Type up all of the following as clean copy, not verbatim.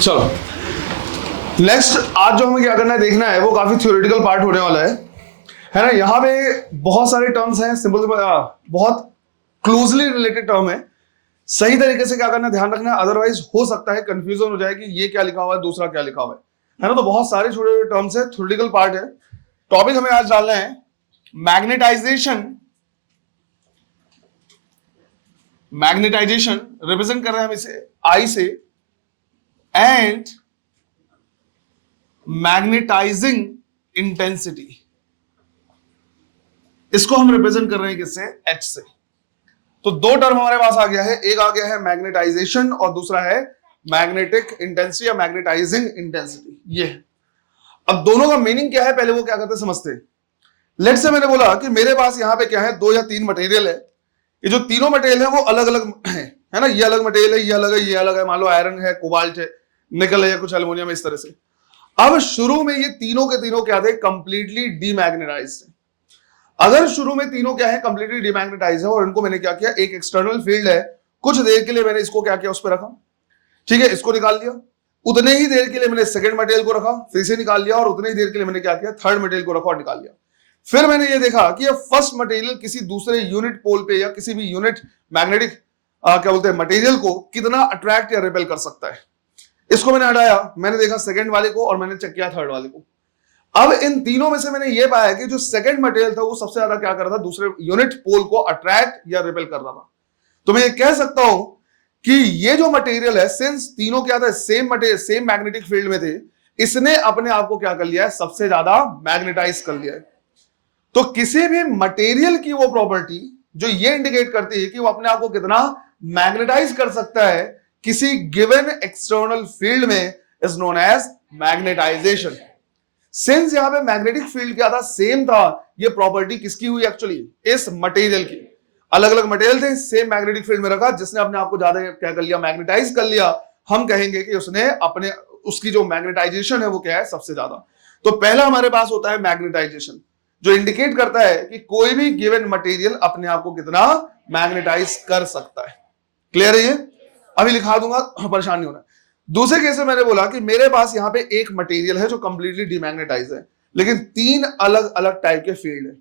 चलो नेक्स्ट, आज जो हमें क्या करना है देखना है वो काफी थ्योरेटिकल पार्ट होने वाला है ना। यहाँ पे बहुत सारे टर्म्स हैं, सिंपल बहुत क्लोजली रिलेटेड टर्म है। सही तरीके से क्या करना है ध्यान रखना है, अदरवाइज हो सकता है कंफ्यूजन हो जाए कि ये क्या लिखा हुआ है दूसरा क्या लिखा हुआ है ना। तो बहुत सारे छोटे छोटे टर्म्स है, थ्योरेटिकल पार्ट है। टॉपिक हमें आज डालना है मैग्नेटाइजेशन। मैग्नेटाइजेशन रिप्रेजेंट कर रहे हैं हम इसे आई से, एंड मैग्नेटाइजिंग इंटेंसिटी, इसको हम रिप्रेजेंट कर रहे हैं किससे, एच से। तो दो टर्म हमारे पास आ गया है, एक आ गया है मैग्नेटाइजेशन और दूसरा है मैग्नेटिक इंटेंसिटी या मैग्नेटाइजिंग इंटेंसिटी। ये है। अब दोनों का मीनिंग क्या है पहले वो क्या करते हैं समझते हैं। लेट्स से मैंने बोला कि मेरे पास यहां पे क्या है, दो या तीन मटेरियल है। ये जो तीनों मटेरियल है वो अलग अलग है ना। ये अलग मटेरियल है, ये अलग है, ये अलग है। मान लो आयरन है, कोबाल्ट है, निकल है या कुछ एल्युमिनियम, इस तरह से। अब शुरू में ये तीनों के तीनों क्या थे, कंप्लीटली डीमैग्नेटाइज्ड थे। अगर शुरू में तीनों क्या है, कंप्लीटली डीमैग्नेटाइज्ड है, और इनको मैंने क्या किया, एक एक्सटर्नल फील्ड है, कुछ देर के लिए मैंने इसको क्या किया, उस पर रखा, ठीक है, इसको निकाल लिया। उतने ही देर के लिए मैंने सेकंड मटेरियल को रखा, फिर से निकाल लिया, और उतने ही देर के लिए मैंने क्या किया, थर्ड मटेरियल को रखा और निकाल लिया। फिर मैंने ये देखा कि ये फर्स्ट मटेरियल किसी दूसरे यूनिट पोल पे या किसी भी यूनिट मैग्नेटिक क्या बोलते हैं मटेरियल को कितना अट्रैक्ट या रिपेल कर सकता है। इसको मैंने हटाया, मैंने देखा सेकंड वाले को, और मैंने चेक किया थर्ड वाले को। अब इन तीनों में से मैंने ये पाया कि जो सेकंड मटेरियल था वो सबसे ज्यादा क्या कर रहा था, दूसरे यूनिट पोल को अट्रैक्ट या रिपेल कर रहा था। तो मैं ये कह सकता हूं कि ये जो मटेरियल है, सिंस तीनों क्या था, same material same magnetic field में थे, इसने अपने आप को क्या कर लिया है, सबसे ज्यादा मैग्नेटाइज कर लिया है। तो किसी भी मटेरियल की वो प्रॉपर्टी जो ये इंडिकेट करती है कि वो अपने आप को कितना मैग्नेटाइज कर सकता है किसी गिवन एक्सटर्नल फील्ड में, is known as magnetization. Since यहां पे मैग्नेटिक फील्ड क्या था, सेम था, ये प्रॉपर्टी किसकी हुई एक्चुअली, इस मटेरियल की। अलग अलग मटेरियल थे, सेम मैग्नेटिक फील्ड में रखा, जिसने अपने आप को ज्यादा क्या कर लिया, मैग्नेटाइज कर लिया। हम कहेंगे कि उसने अपने उसकी जो मैग्नेटाइजेशन है वो क्या है, सबसे ज्यादा। तो पहला हमारे पास होता है मैग्नेटाइजेशन, जो इंडिकेट करता है कि कोई भी गिवन मटेरियल अपने आप को कितना मैग्नेटाइज कर सकता है। क्लियर है ये? अभी लिखा दूंगा, परेशान नहीं होना। दूसरे केस में मैंने बोला कि मेरे पास यहां पे एक मटेरियल है जो कंप्लीटली डीमैग्नेटाइज है, लेकिन तीन अलग अलग टाइप के फील्ड है,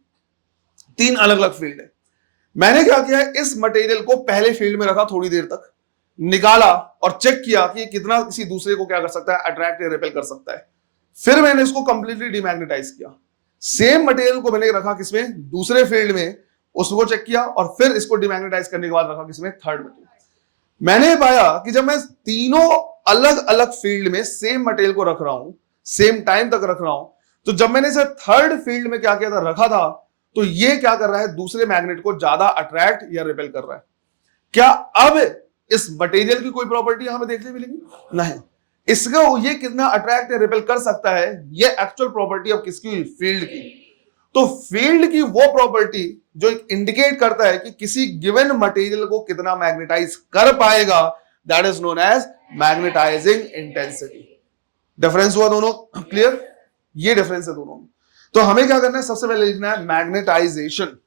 तीन अलग अलग फील्ड है। मैंने क्या किया है, इस मटेरियल को पहले फील्ड में रखा, थोड़ी देर तक निकाला और चेक किया कि कितना किसी दूसरे को क्या कर सकता है, अट्रैक्ट या रिपेल कर सकता है। फिर मैंने इसको कंप्लीटली डीमैग्नेटाइज किया। सेम मटेरियल को मैंने रखा किसमें, दूसरे फील्ड में, उसको चेक किया, और फिर इसको डीमैग्नेटाइज करने के बाद रखा किसमें, थर्ड मटेरियल। मैंने पाया कि जब मैं तीनों अलग अलग फील्ड में सेम मटेरियल को रख रहा हूं, सेम टाइम तक रख रहा हूं, तो जब मैंने इसे थर्ड फील्ड में क्या किया था, रखा था, तो ये क्या कर रहा है, दूसरे मैग्नेट को ज्यादा अट्रैक्ट या रिपेल कर रहा है। क्या अब इस मटेरियल की कोई प्रॉपर्टी यहां पे देखने मिलेगी? नहीं। इसका ये कितना अट्रैक्ट या रिपेल कर सकता है, ये एक्चुअल प्रॉपर्टी ऑफ किसकी हुई, फील्ड की। तो फील्ड की वो प्रॉपर्टी जो इंडिकेट करता है कि किसी गिवन मटेरियल को कितना मैग्नेटाइज कर पाएगा, that is known as magnetizing intensity. Difference हुआ दोनों, क्लियर? ये डिफरेंस है दोनों में। तो हमें क्या करना है, सबसे पहले लिखना है मैग्नेटाइजेशन।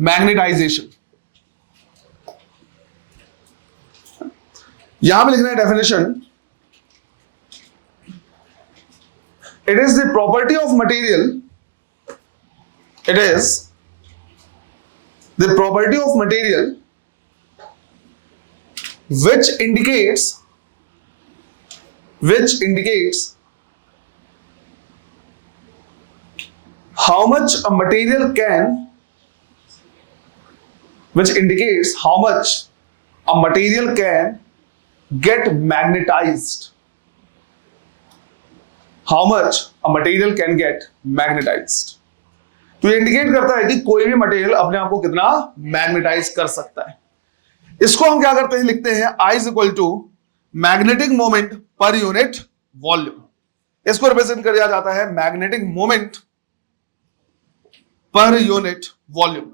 मैग्नेटाइजेशन यहां पे लिखना है definition, it is the property of material, it is the property of material which indicates how much a material can get magnetized. How much a material can get magnetized. तो ये indicate करता है कि कोई भी मटेरियल अपने आप को कितना मैग्नेटाइज कर सकता है। इसको हम क्या करते हैं, लिखते हैं I is equal to magnetic moment per unit volume. इसको रिप्रेजेंट किया जाता है magnetic moment per unit volume,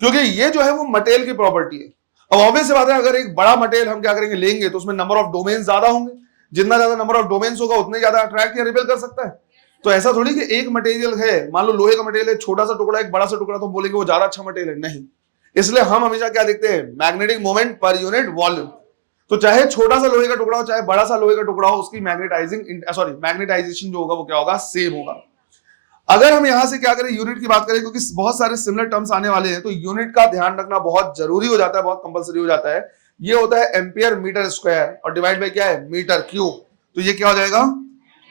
क्योंकि ये जो है वो मटेरियल की प्रॉपर्टी है। अब ऑब्वियस बात है, अगर एक बड़ा मटेरियल हम क्या करेंगे, लेंगे, तो उसमें नंबर ऑफ डोमेन ज्यादा होंगे। जितना ज्यादा नंबर ऑफ डोमेन्स होगा उतने ज्यादा अट्रैक्ट या रिपेल कर सकता है। तो ऐसा थोड़ी कि एक मटेरियल है, मान लो लोहे का मटेरियल है, छोटा सा टुकड़ा एक बड़ा सा टुकड़ा, तो बोलेंगे वो ज्यादा अच्छा मटेरियल है, नहीं। इसलिए हम हमेशा क्या देखते हैं, magnetic moment per unit volume. तो चाहे छोटा सा लोहे का टुकड़ा हो चाहे बड़ा सा लोहे का टुकड़ा हो, उसकी मैग्नेटाइजेशन जो होगा वो क्या होगा, सेम होगा। अगर हम यहां से क्या करें, यूनिट की बात करें, क्योंकि बहुत सारे सिमिलर टर्म्स आने वाले हैं, तो यूनिट का ध्यान रखना बहुत जरूरी हो जाता है, बहुत कंपलसरी हो जाता है। ये होता है एम्पियर मीटर स्क्वायर और डिवाइड बाय क्या है, मीटर क्यूब। तो ये क्या हो जाएगा,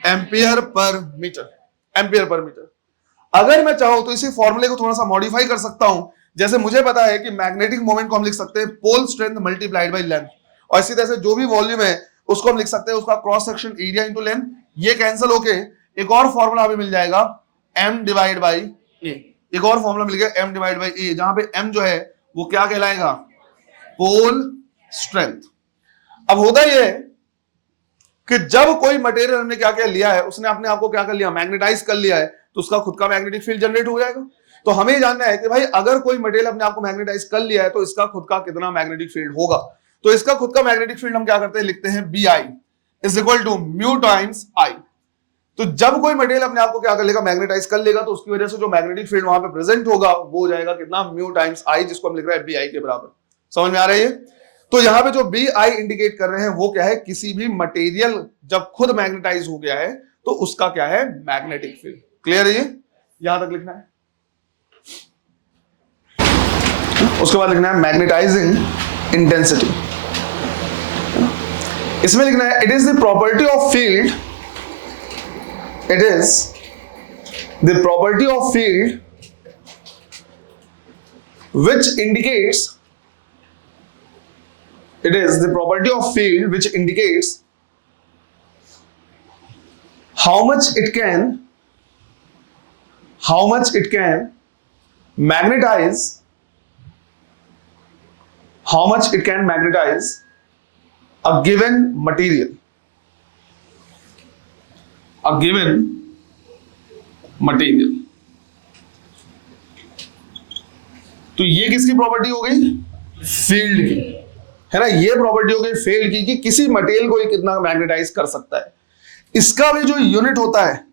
ampere per metre, ampere per metre. अगर मैं चाहूं तो इसी फॉर्मूले को थोड़ा सा मॉडिफाई कर सकता हूं। जैसे मुझे पता है कि मैग्नेटिक मोमेंट को हम लिख सकते हैं pole strength multiplied by length, और इसी तरह से जो भी वॉल्यूम है उसको हम लिख सकते हैं उसका cross section area into length. ये कैंसिल होके एक और फॉर्मूला हमें मिल जाएगा m डिवाइड बाई ए। एक और फॉर्मूला मिल गया m डिवाइड बाई ए, जहां पे m जो है वो क्या कहलाएगा, पोल स्ट्रेंथ। अब होता यह है कि जब कोई मटेरियल हमने क्या क्या लिया है, उसने अपने आप को क्या कर लिया, मैग्नेटाइज कर लिया है, तो उसका खुद का मैग्नेटिक फील्ड जनरेट हो जाएगा। तो हमें जानना है कि भाई अगर कोई मटेरियल अपने आप को मैग्नेटाइज कर लिया है तो इसका खुद का कितना मैग्नेटिक फील्ड होगा। तो इसका खुद का मैग्नेटिक फील्ड हम क्या करते हैं, लिखते हैं BI is equal to mu times I. तो जब कोई मटेरियल अपने आप को क्या कर लेगा, मैग्नेटाइज कर लेगा, तो उसकी वजह से जो मैग्नेटिक फील्ड वहां पे प्रेजेंट होगा वो हो जाएगा कितना, म्यू टाइम्स आई, जिसको हम लिख रहे हैं BI के बराबर। समझ में आ रहा है ये? तो यहां पे जो BI इंडिकेट कर रहे हैं वो क्या है, किसी भी मटेरियल जब खुद मैग्नेटाइज हो गया है तो उसका क्या है, मैग्नेटिक फील्ड। क्लियर है ये? यहां तक लिखना है। उसके बाद लिखना है मैग्नेटाइजिंग इंटेंसिटी। इसमें लिखना है it is the property of field, it is the property of field which indicates, it is the property of field which indicates how much it can magnetize, how much it can magnetize a given material, a given material। तो ये किसकी property हो गई, field की, है ना। ये property हो गई फील्ड की कि किसी मटेरियल को ये कितना मैग्नेटाइज कर सकता है। इसका भी जो यूनिट होता है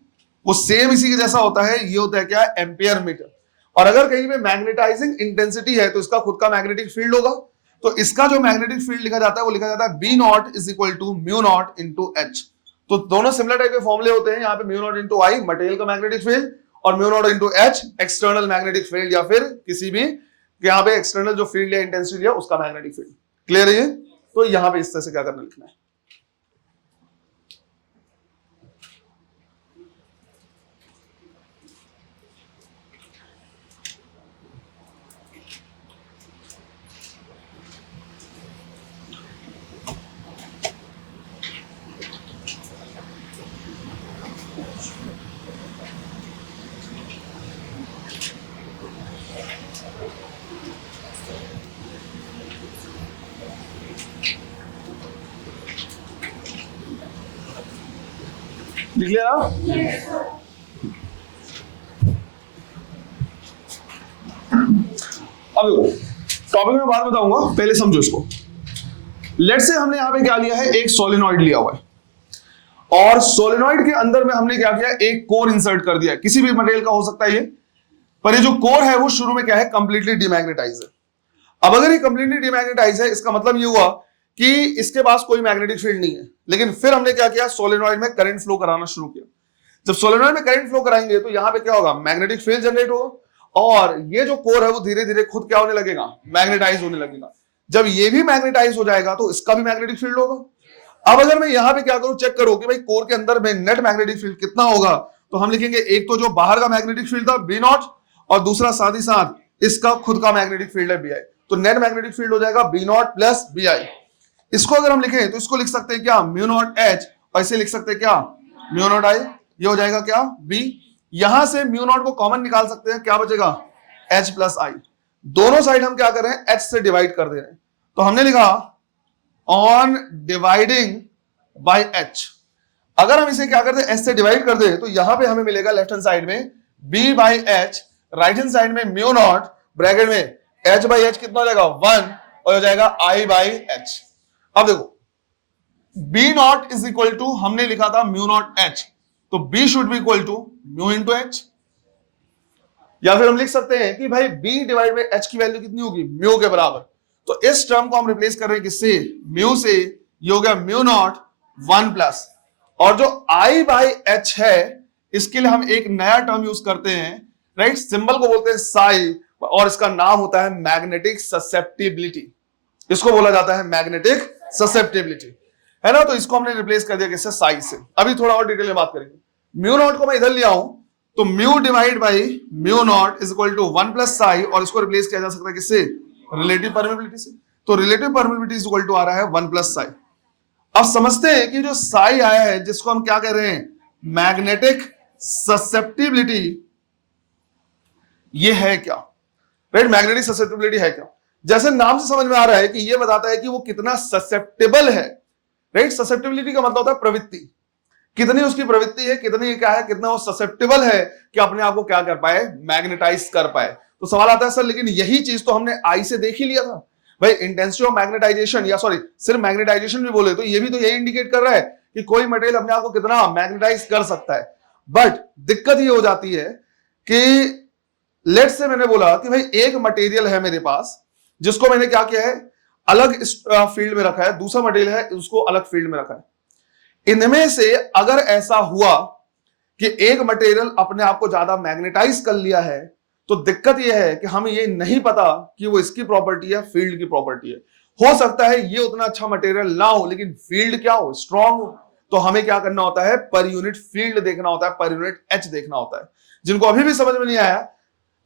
वो सेम इसी के जैसा होता है, ये होता है क्या, एम्पियर मीटर। और अगर कहीं पे मैग्नेटाइजिंग इंटेंसिटी है तो इसका खुद का मैग्नेटिक फील्ड होगा। तो इसका जो मैग्नेटिक फील्ड लिखा जाता है वो लिखा जाता है B naught is equal to mu naught into H. तो दोनों सिमिलर टाइप के फॉर्मूले होते हैं। यहाँ पे म्यू नॉट इंटू आई मटेरियल का मैग्नेटिक फील्ड, और mu naught into H external magnetic field, या फिर किसी भी यहाँ पे एक्सटर्नल जो फील्ड या इंटेंसिटी है उसका मैग्नेटिक फील्ड। क्लियर है ये? तो यहाँ पे इस तरह से क्या करना, लिखना है। लिख लिया ना? अब देखो टॉपिक में बात बताऊंगा, पहले समझो इसको। लेट्स से हमने यहां पे क्या लिया है, एक सोलेनॉइड लिया हुआ है, और सोलेनॉइड के अंदर में हमने क्या किया, एक कोर इंसर्ट कर दिया। किसी भी मटेरियल का हो सकता है ये, पर ये जो कोर है वो शुरू में क्या है, कंप्लीटली डिमैग्नेटाइज है। अब अगर ये कंप्लीटली डिमैग्नेटाइज है, इसका मतलब ये हुआ कि इसके पास कोई मैग्नेटिक फील्ड नहीं है। लेकिन फिर हमने क्या किया, सोलेनॉइड में करंट फ्लो कराना शुरू किया। जब सोलेनॉइड में करंट फ्लो कराएंगे तो यहां पे क्या होगा, मैग्नेटिक फील्ड जनरेट होगा, और ये जो कोर है वो धीरे धीरे खुद क्या होने लगेगा, मैग्नेटाइज होने लगेगा। जब ये भी मैग्नेटाइज हो जाएगा तो इसका भी मैग्नेटिक फील्ड होगा। अब अगर मैं यहां पे क्या करूं, चेक करो कि भाई कोर के अंदर में नेट मैग्नेटिक फील्ड कितना होगा, तो हम लिखेंगे एक तो जो बाहर का मैग्नेटिक फील्ड था B नॉट, और दूसरा साथ ही साथ इसका खुद का मैग्नेटिक फील्ड है BI। तो नेट मैग्नेटिक फील्ड हो जाएगा B नॉट प्लस BI। इसको अगर हम लिखें तो इसको लिख सकते हैं क्या, म्यू नॉट H, और इसे लिख सकते हैं क्या, म्यू नॉट I। ये हो जाएगा क्या, B। यहां से म्यू नॉट को कॉमन निकाल सकते हैं, क्या बचेगा, H प्लस I। दोनों साइड हम क्या कर रहे हैं, H से डिवाइड कर दे रहे हैं। तो हमने लिखा ऑन डिवाइडिंग बाय H। अगर हम इसे क्या करते हैं, H से डिवाइड कर दे, तो यहां पे हमें मिलेगा लेफ्ट हैंड साइड में B by H, right hand side में म्यू नॉट, ब्रैकेट में H बाई H कितना हो जाएगा, 1, और हो जाएगा I बाई H। अब देखो B naught is equal to, हमने लिखा था म्यू नॉट H, तो B should be equal to mu into H। या फिर हम लिख सकते हैं कि भाई B डिवाइड बाई H की वैल्यू कितनी होगी, म्यू के बराबर। तो इस टर्म को हम रिप्लेस कर रहे हैं किससे, म्यू से। ये हो गया म्यू नॉट 1 प्लस, और जो I बाई H है इसके लिए हम एक नया टर्म यूज करते हैं, राइट, सिंबल को बोलते हैं साई, और इसका नाम होता है मैग्नेटिक ससेप्टिबिलिटी। इसको बोला जाता है मैग्नेटिक ससेप्टिबिलिटी, है ना। तो इसको हमने रिप्लेस कर दिया किससे, साई से। अभी थोड़ा और डिटेल में बात करेंगे। म्यू नॉट को मैं इधर ले आऊं तो mu divide by mu naught is equal to 1 plus psi, और इसको रिप्लेस किया जा सकता है किससे, रिलेटिव परमेबिलिटी से। तो relative permeability is equal to आ रहा है 1 प्लस साई। अब समझते हैं कि जो साई आया है जिसको हम क्या कह रहे हैं, मैग्नेटिक ससेप्टिबिलिटी, ये है क्या, राइट, मैग्नेटिक ससेप्टिबिलिटी है क्या। जैसे नाम से समझ में आ रहा है कि ये बताता है कि वो कितना ससेप्टेबल है, राइट। ससेप्टिबिलिटी का मतलब होता है प्रवृत्ति, कितनी उसकी प्रवृत्ति है, कितनी क्या है, कितना वो ससेप्टेबल है कि अपने आप को क्या कर पाए, मैग्नेटाइज कर पाए। तो सवाल आता है सर लेकिन यही चीज तो हमने आई से देख ही लिया था भाई, इंटेंसिटी ऑफ मैग्नेटाइजेशन, या सॉरी सिर्फ मैग्नेटाइजेशन भी बोले तो ये भी तो यही इंडिकेट कर रहा है कि कोई मटेरियल अपने आप को कितना मैग्नेटाइज कर सकता है। बट दिक्कत ये हो जाती है कि लेट्स से मैंने बोला कि भाई एक मटेरियल है मेरे पास जिसको मैंने क्या किया है, अलग फील्ड में रखा है, दूसरा मटेरियल है उसको अलग फील्ड में रखा है। इनमें से अगर ऐसा हुआ कि एक मटेरियल अपने आप को ज्यादा मैग्नेटाइज कर लिया है, तो दिक्कत यह है कि हमें ये नहीं पता कि वो इसकी प्रॉपर्टी है, फील्ड की प्रॉपर्टी है। हो सकता है ये उतना अच्छा मटेरियल ना हो लेकिन फील्ड क्या हो, स्ट्रांग हो। तो हमें क्या करना होता है, पर यूनिट फील्ड देखना होता है, पर यूनिट एच देखना होता है। जिनको अभी भी समझ में नहीं आया,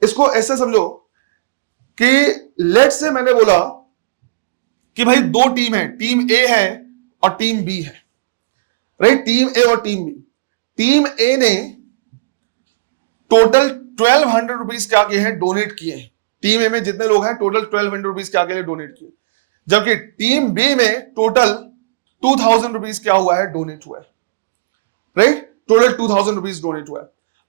इसको ऐसे समझो कि लेट से मैंने बोला कि भाई दो टीम है, टीम ए है और टीम बी है, राइट, टीम ए और टीम बी। टीम ए ने टोटल 1200 रुपीज क्या किए हैं, डोनेट किए हैं। टीम ए में जितने लोग हैं टोटल 1200 रुपीज क्या के लिए डोनेट किए, जबकि टीम बी में टोटल 2000 रुपीज क्या हुआ है, डोनेट हुआ है, राइट, टोटल 2000 रुपीज डोनेट हुआ है।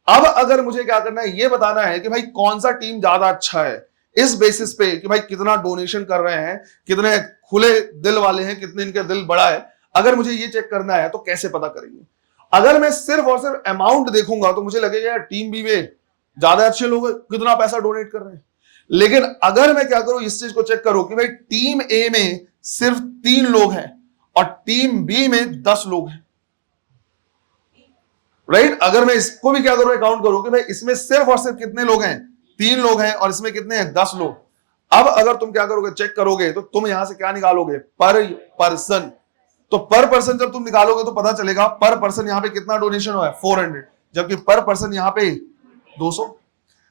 अब अगर मुझे क्या करना है, ये बताना है कि भाई कौन सा टीम ज्यादा अच्छा है, इस बेसिस पे कि भाई कितना डोनेशन कर रहे हैं, कितने खुले दिल वाले हैं, कितने इनका दिल बड़ा है। अगर मुझे ये चेक करना है तो कैसे पता करेंगे। अगर मैं सिर्फ और सिर्फ अमाउंट देखूंगा तो मुझे लगेगा यार टीम बी में ज्यादा अच्छे लोग कितना पैसा डोनेट कर रहे हैं। लेकिन अगर मैं क्या करूं, इस चीज को चेक करूं कि भाई टीम ए में सिर्फ 3 लोग हैं और टीम बी में 10 लोग हैं, राइट। अगर मैं इसको भी क्या करूं, काउंट करूं कि भाई इसमें सिर्फ और सिर्फ कितने लोग हैं, 3 लोग हैं, और इसमें कितने हैं, 10 लोग। अब अगर तुम क्या करोगे, चेक करोगे तो तुम यहां से क्या निकालोगे, पर पर्सन। तो पर पर्सन जब तुम निकालोगे तो पता चलेगा पर पर्सन यहां पे कितना डोनेशन हुआ है, 400, जबकि पर पर्सन यहां पे 200।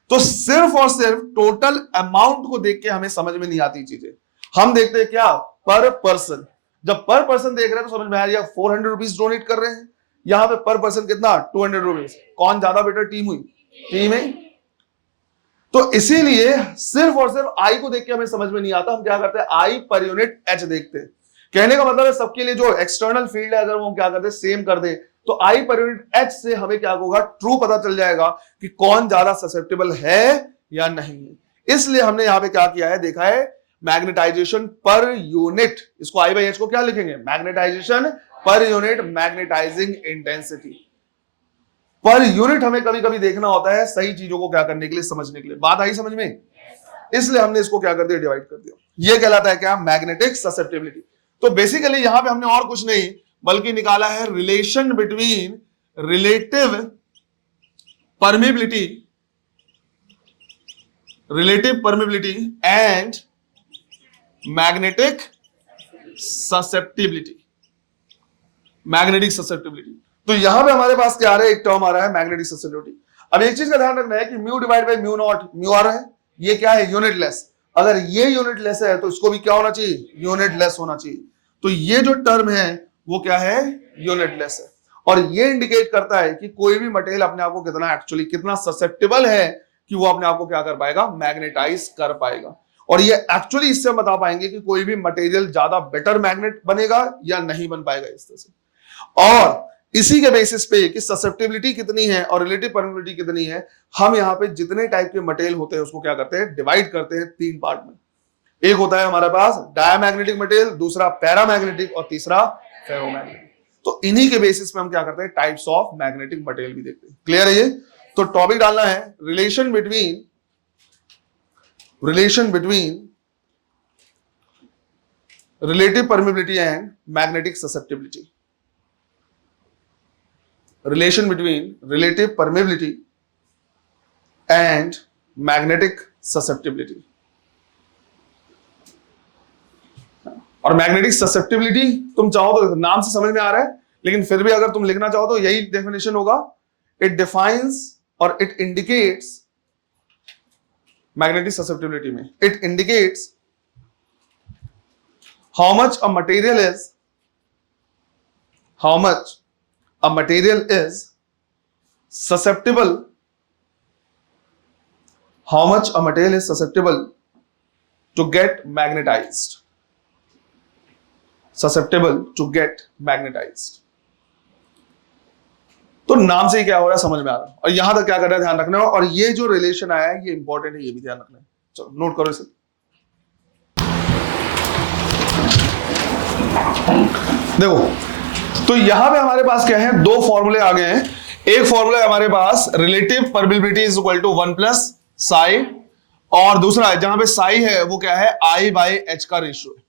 तो सिर्फ और सिर्फ टोटल अमाउंट को देख के हमें समझ में नहीं आती चीजें, हम देखते हैं क्या, पर पर्सन। जब पर पर्सन देख रहे हैं तो समझ में आ रहा है 400 रुपीज डोनेट कर रहे हैं, यहां पे पर पर्सन कितना, 200 रुपीज। कौन ज्यादा बेटर टीम हुई, टीम है। तो इसीलिए सिर्फ और सिर्फ आई को देख के हमें समझ में नहीं आता, हम क्या करते हैं, आई पर यूनिट एच देखते हैं। कहने का मतलब है सबके लिए जो एक्सटर्नल फील्ड है अगर वो हम क्या करते हैं, सेम कर दे, तो आई पर यूनिट एच से हमें क्या होगा, ट्रू पता चल जाएगा कि कौन ज्यादा ससेप्टेबल है या नहीं है। इसलिए हमने यहां पे क्या किया है, देखा है मैग्नेटाइजेशन पर यूनिट, इसको आई बाई एच को क्या लिखेंगे, magnetization per unit magnetizing intensity. Per unit हमें कभी कभी देखना होता है सही चीजों को क्या करने के लिए, समझने के लिए। बात आई समझ में, इसलिए हमने इसको क्या कर दिया, डिवाइड कर दिया। ये कहलाता है क्या, मैग्नेटिक ससेप्टिबिलिटी। तो बेसिकली यहां पे हमने और कुछ नहीं बल्कि निकाला है relation between relative permeability and magnetic susceptibility. तो यहां पे हमारे पास क्या आ रहा है, एक टर्म आ रहा है मैग्नेटिक ससेप्टिबिलिटी। अब एक चीज का ध्यान रखना है कि mu divide by mu naught, mu आ रहा है, ये क्या है, यूनिटलेस। अगर ये यूनिटलेस है तो इसको भी क्या होना चाहिए, यूनिटलेस होना चाहिए। तो ये जो टर्म है वो क्या है, यूनिटलेस है। और ये इंडिकेट करता है कि कोई भी मटेरियल अपने आप को कितना एक्चुअली कितना ससेप्टेबल है कि वो अपने आप को क्या कर पाएगा, मैग्नेटाइज कर पाएगा। और ये एक्चुअली इससे हम बता पाएंगे कि कोई भी मटेरियल ज्यादा बेटर मैग्नेट बनेगा या नहीं बन पाएगा इस तरह से। और इसी के बेसिस पे कि ससेप्टिबिलिटी कितनी है और रिलेटिव परमिबिलिटी कितनी है, हम यहाँ पे जितने टाइप के मटेरियल होते हैं उसको क्या करते हैं, डिवाइड करते हैं 3 पार्ट में। एक होता है हमारे पास डायमैग्नेटिक मटेरियल, दूसरा पैरामैग्नेटिक और तीसरा फेरोमैग्नेटिक। तो इन्हीं के बेसिस पे हम क्या करते हैं, टाइप्स ऑफ मैग्नेटिक मटेरियल भी देखते हैं। क्लियर है ये। तो टॉपिक डालना है relation between relative permeability and magnetic susceptibility. Relation between relative permeability and magnetic susceptibility. और मैग्नेटिक ससेप्टिबिलिटी तुम चाहो तो नाम से समझ में आ रहा है, लेकिन फिर भी अगर तुम लिखना चाहो तो यही डेफिनेशन होगा। इट डिफाइंस और इट इंडिकेट्स, मैग्नेटिक ससेप्टिबिलिटी में it indicates how much a material is susceptible to get magnetized, तो नाम से ही क्या हो रहा है समझ में आ रहा है। और यहां तक क्या करना है ध्यान रखना है, और ये जो रिलेशन आया है ये इंपॉर्टेंट है, ये भी ध्यान रखना है। चलो नोट करो इसे। देखो तो यहां पे हमारे पास क्या है, दो फॉर्मूले आ गए हैं। एक फॉर्मूला है हमारे पास relative permeability is equal to 1 plus psi, और दूसरा है जहां पे साई है वो क्या है, आई बाई एच का रेशियो है।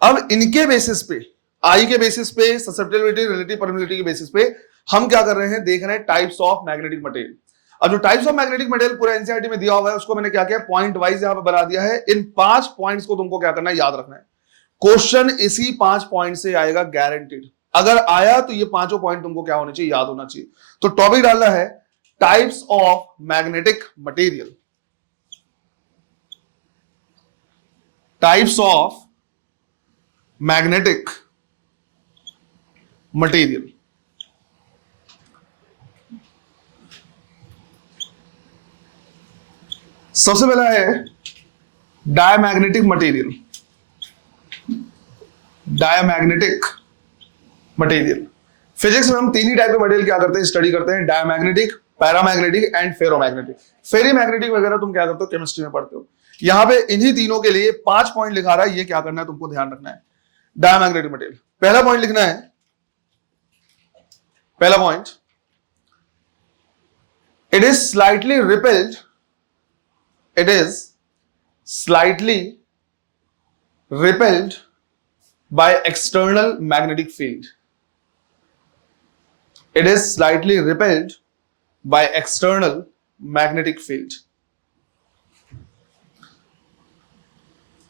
अब इनके बेसिस पे, आई के बेसिस पे, ससेप्टिबिलिटी रिलेटिव परमिबिलिटी के बेसिस पे हम क्या कर रहे हैं, देख रहे हैं टाइप्स ऑफ मैग्नेटिक मटेरियल। अब जो टाइप्स ऑफ मैग्नेटिक मटेरियल पूरा एनसीईआरटी में दिया हुआ है उसको मैंने क्या किया, पॉइंट वाइज यहां पे बना दिया है। इन 5 पॉइंट्स को तुमको क्या करना है, याद रखना है। क्वेश्चन इसी 5 पॉइंट से आएगा गारंटीड। अगर आया तो ये पांचों पॉइंट तुमको क्या होने चाहिए, याद होना चाहिए। तो टॉपिक डालना है types of magnetic material, types of magnetic material. सबसे पहला है diamagnetic material. Diamagnetic material, physics में हम 3 ही टाइप के मटेरियल क्या करते हैं, स्टडी करते हैं, डायमैग्नेटिक, पैरामैग्नेटिक एंड फेरोमैग्नेटिक। फेरीमैग्नेटिक वगैरह तुम क्या करते हो, केमिस्ट्री में पढ़ते हो। यहां पे इन्हीं तीनों के लिए 5 पॉइंट लिखा रहा है, ये क्या करना है तुमको ध्यान रखना है। डायमैग्नेटिक मटेरियल, पहला पॉइंट लिखना है, पहला point, it is slightly repelled, it is slightly repelled by external magnetic field. It is slightly repelled by external magnetic field.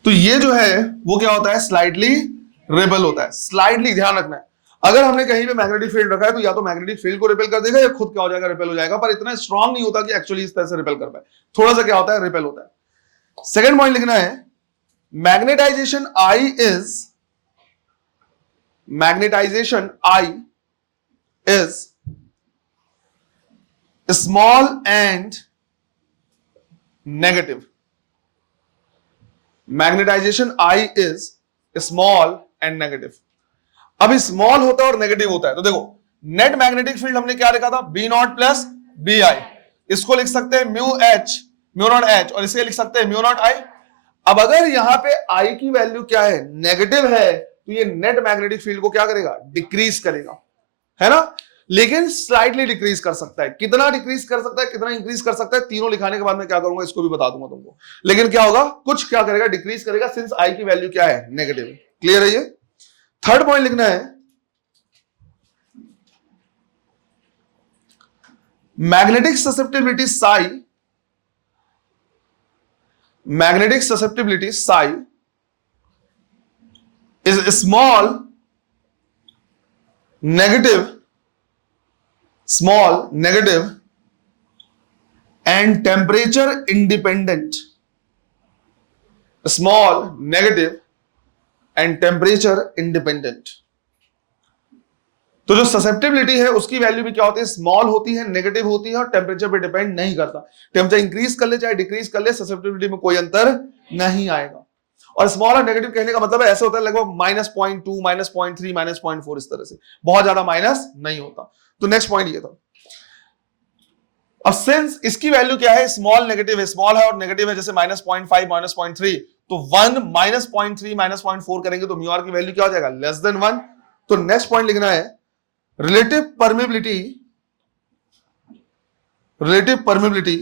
तो ये जो है वो क्या होता है, स्लाइटली रिपेल होता है। स्लाइटली ध्यान रखना है, अगर हमने कहीं पे मैग्नेटिक फील्ड रखा है तो या तो मैग्नेटिक फील्ड को रिपेल कर देगा या खुद क्या हो जाएगा, रिपेल हो जाएगा, पर इतना स्ट्रांग नहीं होता कि एक्चुअली इस तरह से रिपेल कर पाए। थोड़ा सा क्या होता है, रिपेल होता है। सेकंड पॉइंट लिखना है, magnetization I is small and negative. Magnetization I is small and negative. अब स्मॉल होता है और नेगेटिव होता है, तो देखो नेट मैग्नेटिक फील्ड हमने क्या लिखा था, B naught plus B I. इसको लिख सकते हैं म्यू नॉट एच, और इसे लिख सकते हैं म्यू नॉट आई। अब अगर यहां पे आई की वैल्यू क्या है, नेगेटिव है, तो ये नेट मैग्नेटिक फील्ड को क्या करेगा, डिक्रीज करेगा, है ना। लेकिन स्लाइटली डिक्रीज कर सकता है। कितना डिक्रीज कर सकता है, कितना इंक्रीज कर सकता है, तीनों लिखाने के बाद मैं क्या करूंगा इसको भी बता दूंगा तुमको। लेकिन क्या होगा, कुछ क्या करेगा, डिक्रीज करेगा, सिंस आई की वैल्यू क्या है, नेगेटिव। क्लियर है ये। थर्ड पॉइंट लिखना है, magnetic susceptibility Sai is small negative and temperature independent. Small negative and temperature independent. तो जो ससेप्टिबिलिटी है उसकी वैल्यू भी क्या होती है, स्मॉल होती है, नेगेटिव होती है और टेम्परेचर पे डिपेंड नहीं करता। टेम्परेचर इंक्रीज कर ले चाहे डिक्रीज कर ले, ससेप्टिबिलिटी में कोई अंतर नहीं आएगा। और स्मॉल और नेगेटिव कहने का मतलब है ऐसे होता है लगभग -0.2, -0.3, -0.4, इस तरह से, बहुत ज्यादा माइनस नहीं होता। तो नेक्स्ट पॉइंट ये था। अब सिंस इसकी वैल्यू क्या है, स्मॉल नेगेटिव है, स्मॉल है और नेगेटिव है, जैसे -0.5, -0.3, तो 1 -0.3 -0.4 करेंगे तो म्यू आर की वैल्यू क्या हो जाएगा, लेस देन 1। तो नेक्स्ट पॉइंट लिखना है, relative permeability relative permeability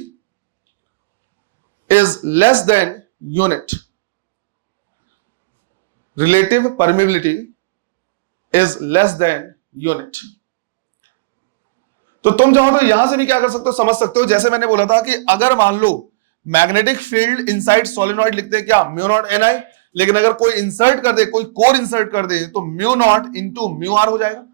is less than unit. Relative permeability is less than unit. तो तुम चाहो तो यहां से भी क्या कर सकते हो, समझ सकते हो। जैसे मैंने बोला था कि अगर मान लो मैग्नेटिक फील्ड इनसाइड सोलेनॉइड लिखते हैं क्या, म्यू नॉट एन आई, लेकिन अगर कोई इंसर्ट कर दे, कोई कोर इंसर्ट कर दे, तो mu naught into mu R हो जाएगा।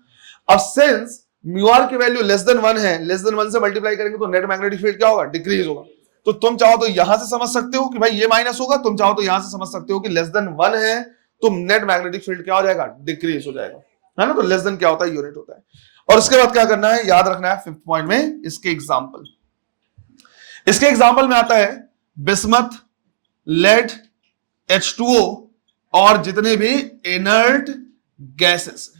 अब सिंस म्यू आर की वैल्यू लेस देन 1 है, लेस देन 1 से मल्टीप्लाई करेंगे तो नेट मैग्नेटिक फील्ड क्या होगा, डिक्रीज होगा। तो तुम चाहो तो यहां से समझ सकते हो कि भाई ये माइनस होगा, तुम चाहो तो यहां से समझ सकते हो कि लेस देन 1 है तो नेट मैग्नेटिक फील्ड क्या हो जाएगा, डिक्रीज हो जाएगा, है ना। तो लेस देन क्या होता है, यूनिट होता है। और उसके बाद क्या करना है, याद रखना है 5th पॉइंट में इसके एग्जांपल। इसके एग्जांपल में आता है बिस्मथ, लेड, H2O और जितने भी इनर्ट गैसेस।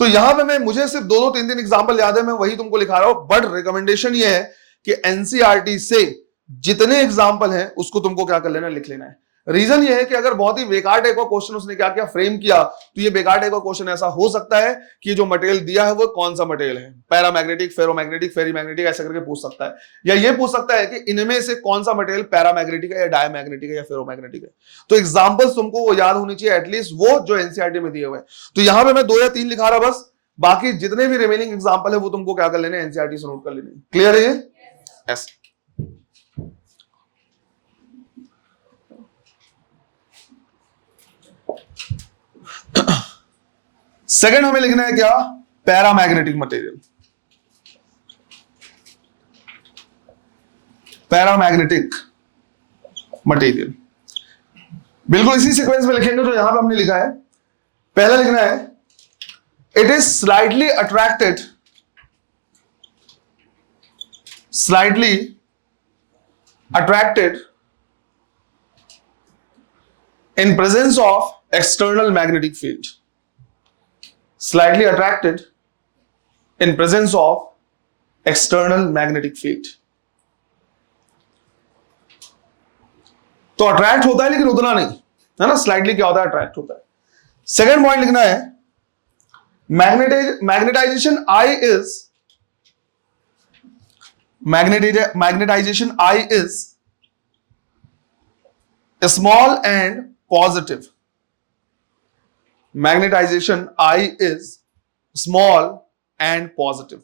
तो यहां पे मैं, मुझे सिर्फ 2-3 एग्जांपल याद है, मैं वही तुमको लिखा रहा हूं, बट रिकमेंडेशन ये है कि एनसीईआरटी से जितने एग्जांपल हैं उसको तुमको क्या कर लेना, लिख लेना है। रीजन ये है कि अगर बहुत ही बेकार टाइप का क्वेश्चन उसने क्या क्या फ्रेम किया, तो ये बेकार टाइप का क्वेश्चन ऐसा हो सकता है कि जो मटेरियल दिया है वो कौन सा मटेरियल है, पैरामैग्नेटिक, फेरोमैग्नेटिक, फेरीमैग्नेटिक, ऐसा करके पूछ सकता है। या ये पूछ सकता है कि इनमें से कौन सा मटेरियल पैरामैग्नेटिक है या डायमैग्नेटिक है या फेरोमैग्नेटिक है। तो एग्जांपल्स तुमको वो याद होनी चाहिए, एटलीस्ट वो जो एनसीईआरटी में दिए हुए हैं। तो यहां पे मैं 2 या 3 लिखा रहा बस, बाकी जितने भी रिमेनिंग एग्जांपल है वो तुमको क्या कर लेने, एनसीईआरटी से नोट कर लेने। क्लियर है ये? यस। सेकंड हमें लिखना है क्या, पैरामैग्नेटिक मटेरियल। पैरामैग्नेटिक मटेरियल बिल्कुल इसी सीक्वेंस में लिखेंगे जो यहां पे हमने लिखा है। पहला लिखना है, it is slightly attracted in presence of external magnetic field. Slightly attracted in presence of external magnetic field. तो अट्रैक्ट होता है लेकिन उतना नहीं, है ना। स्लाइटली क्या होता है, अट्रैक्ट होता है। सेकेंड पॉइंट लिखना है, magnetization I is small and positive. Magnetization I is small and positive.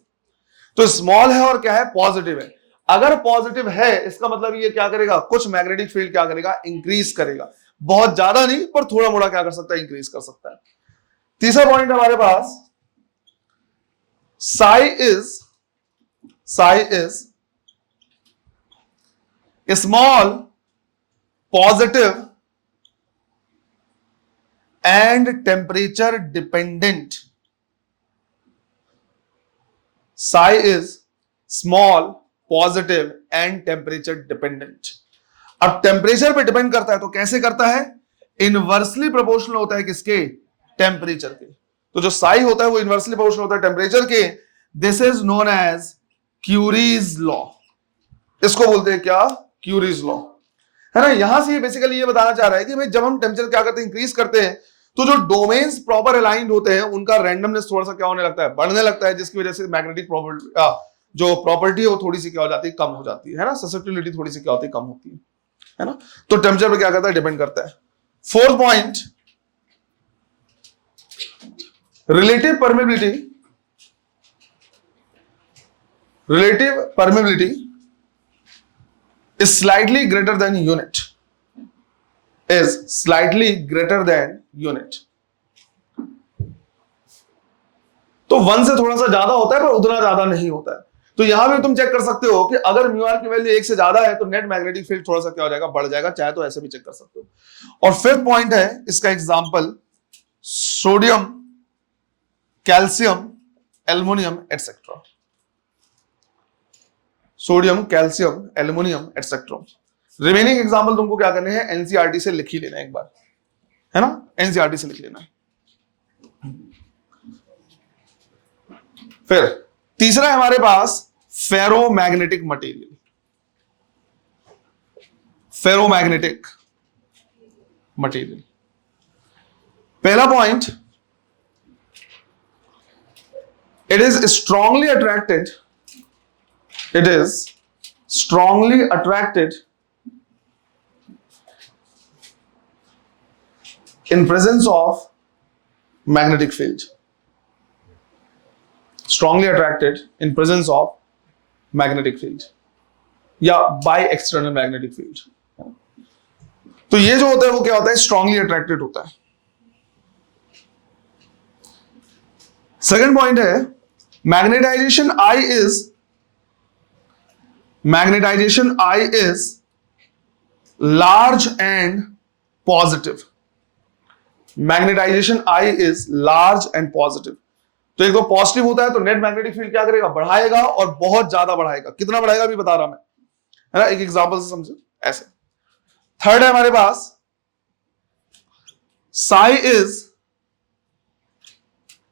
तो स्मॉल है और क्या है, पॉजिटिव है। अगर पॉजिटिव है इसका मतलब ये क्या करेगा, कुछ मैग्नेटिक फील्ड क्या करेगा, इंक्रीज करेगा। बहुत ज्यादा नहीं पर थोड़ा मोड़ा क्या कर सकता है, इंक्रीज कर सकता है। तीसरा पॉइंट हमारे पास, psi is small, positive and temperature dependent. Psi is small, positive and temperature dependent. अब टेम्परेचर पे डिपेंड करता है, तो कैसे करता है, इनवर्सली प्रोपोर्शनल होता है किसके, टेम्परेचर के। तो जो साई होता है वो इनवर्सली प्रोपोर्शनल होता है टेम्परेचर के। This is known as Curie's law. इसको बोलते हैं क्या, क्यूरीज लॉ, है ना। यहां से ये बेसिकली ये बताना चाह रहा है कि भाई जब हम टेम्परेचर क्या करते हैं, इंक्रीज करते हैं, तो जो डोमेन्स प्रॉपर अलाइंड होते हैं उनका रैंडमनेस थोड़ा सा क्या होने लगता है, बढ़ने लगता है, जिसकी वजह से मैग्नेटिक जो प्रॉपर्टी है वो थोड़ी सी क्या हो जाती है, कम हो जाती है ना। ससेप्टिबिलिटी थोड़ी सी क्या होती है, कम होती है ना। तो टेम्परेचर पे क्या करता है, डिपेंड करता है। Fourth point, relative permeability is slightly greater than unit, is slightly greater than unit. तो 1 से थोड़ा सा ज्यादा होता है पर उतना ज्यादा नहीं होता है। तो यहां भी तुम चेक कर सकते हो कि अगर म्यू आर की वैल्यू 1 से ज्यादा है तो नेट मैग्नेटिक फील्ड थोड़ा सा क्या हो जाएगा, बढ़ जाएगा। चाहे तो ऐसे भी चेक कर सकते हो। और फिफ्थ पॉइंट है इसका example, sodium, calcium, aluminium etcetera. Sodium, calcium, aluminium etcetera. Remaining example तुमको क्या करने हैं, एनसीईआरटी से लिख ही लेना एक बार, है ना। एनसीईआरटी से लिख लेना। फिर तीसरा है हमारे पास फेरोमैग्नेटिक मटेरियल। फेरोमैग्नेटिक मटेरियल, पहला point, it is strongly attracted, it is strongly attracted in presence of magnetic field. Strongly attracted in presence of magnetic field या by external magnetic field. तो ये जो होता है वो क्या होता है? स्ट्रांगली अट्रैक्टेड होता है. सेकेंड पॉइंट है magnetization I is large and positive. Magnetization I is large and positive. तो एक तो पॉजिटिव होता है तो नेट मैग्नेटिक फील्ड क्या करेगा? बढ़ाएगा और बहुत ज्यादा बढ़ाएगा. कितना बढ़ाएगा अभी बता रहा मैं, है ना? एक एग्जांपल से समझो ऐसे. थर्ड है हमारे पास psi is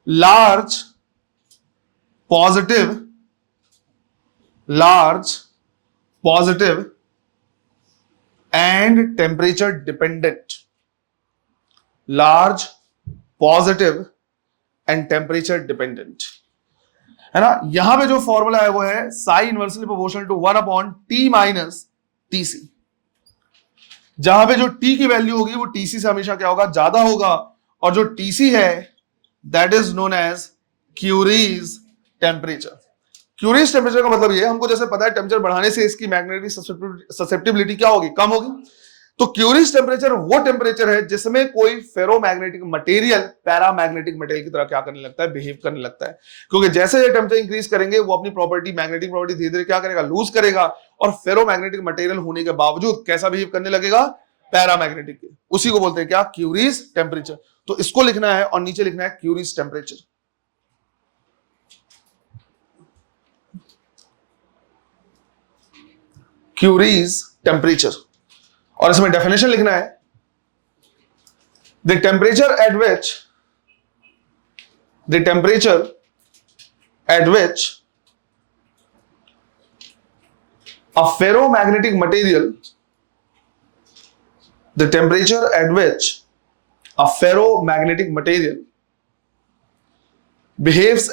large positive and temperature dependent. Large, positive and temperature dependent, है ना? यहां पे जो फॉर्मूला है वो है psi inversely proportional to 1/t minus TC. जहां पे जो T की वैल्यू होगी वो TC से हमेशा क्या होगा? ज्यादा होगा. और जो TC है that is known as Curie's temperature. Curie's temperature का मतलब ये, हमको जैसे पता है टेम्परेचर बढ़ाने से इसकी मैग्नेटिक ससेप्टिबिलिटी क्या होगी? कम होगी. तो क्यूरीज टेम्परेचर वो टेम्परेचर है जिसमें कोई फेरोमैग्नेटिक मटेरियल पैरामैग्नेटिक मटेरियल की तरह क्या करने लगता है? बिहेव करने लगता है. क्योंकि जैसे ये टेम्परेचर इंक्रीज करेंगे वो अपनी प्रॉपर्टी, मैग्नेटिक प्रॉपर्टी धीरे धीरे क्या करेगा? लूज करेगा. और फेरोमैग्नेटिक मटेरियल होने के बावजूद कैसा बिहेव करने लगेगा? पैरामैग्नेटिक. उसी को बोलते हैं क्या? Curies temperature. तो इसको लिखना है और नीचे लिखना है क्यूरीज टेम्परेचर. Curie's temperature. और इसमें डेफिनेशन लिखना है the temperature at which a ferromagnetic material behaves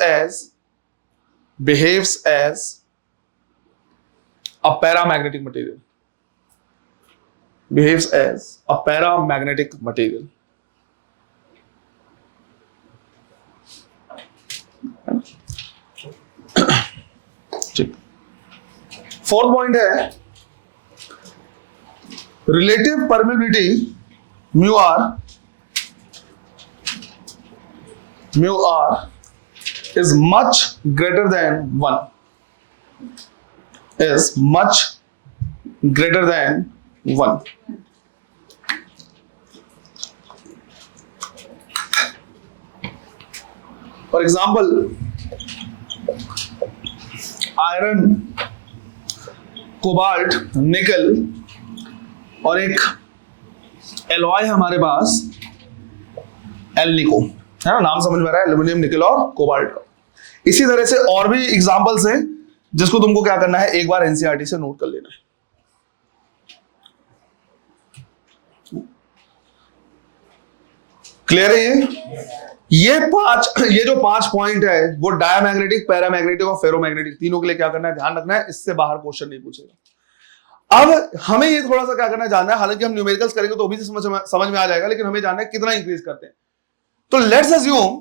as a paramagnetic material. ठीक. फोर्थ पॉइंट है relative permeability mu r is much greater than 1. For example, iron, cobalt, nickel और एक alloy है हमारे पास एलनिको, है ना? नाम समझ में आ रहा है, एल्यूमिनियम, निकल और कोबाल्ट का. इसी तरह से और भी एग्जांपल्स हैं जिसको तुमको क्या करना है? एक बार एनसीईआरटी से नोट कर लेना है. क्लियर है ये जो पांच पॉइंट है वो डायमैग्नेटिक, पैरामैग्नेटिक और फेरोमैग्नेटिक तीनों के लिए क्या करना है? ध्यान रखना है. इससे बाहर क्वेश्चन नहीं पूछेगा. अब हमें ये थोड़ा सा क्या करना है? जानना है. हालांकि हम न्यूमेरिकल्स करेंगे तो भी समझ में आ जाएगा, लेकिन हमें जानना है कितना इंक्रीज करते हैं. तो लेट्स अज्यूम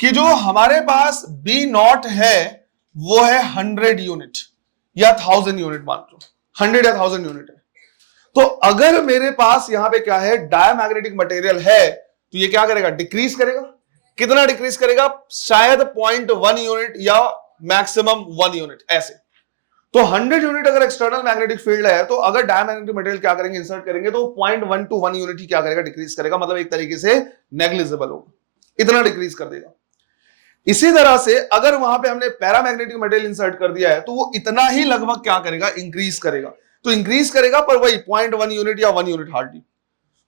कि जो हमारे पास बी नॉट है वो है 100 यूनिट या 1000 यूनिट, मान लो 100 या 1000 यूनिट है. तो अगर मेरे पास यहां पे क्या है? डायमैग्नेटिक मटेरियल है, तो ये क्या करेगा? डिक्रीज करेगा. कितना डिक्रीज करेगा? शायद 0.1 यूनिट या मैक्सिमम 1 यूनिट ऐसे. तो 100 यूनिट अगर एक्सटर्नल मैग्नेटिक फील्ड है तो अगर डायमैग्नेटिक मटेरियल क्या करेंगे? इंसर्ट करेंगे तो 0.1 to 1 यूनिट ही क्या करेगा? डिक्रीज करेगा. मतलब एक तरीके से नेग्लिजिबल होगा, इतना डिक्रीज कर देगा. इसी तरह से अगर वहां पे हमने पैरामैग्नेटिक मटेरियल इंसर्ट कर दिया है तो वो इतना ही लगभग क्या करेगा? इंक्रीज करेगा. तो इंक्रीज करेगा पर वही 0.1 यूनिट या 1 यूनिट हार्डली,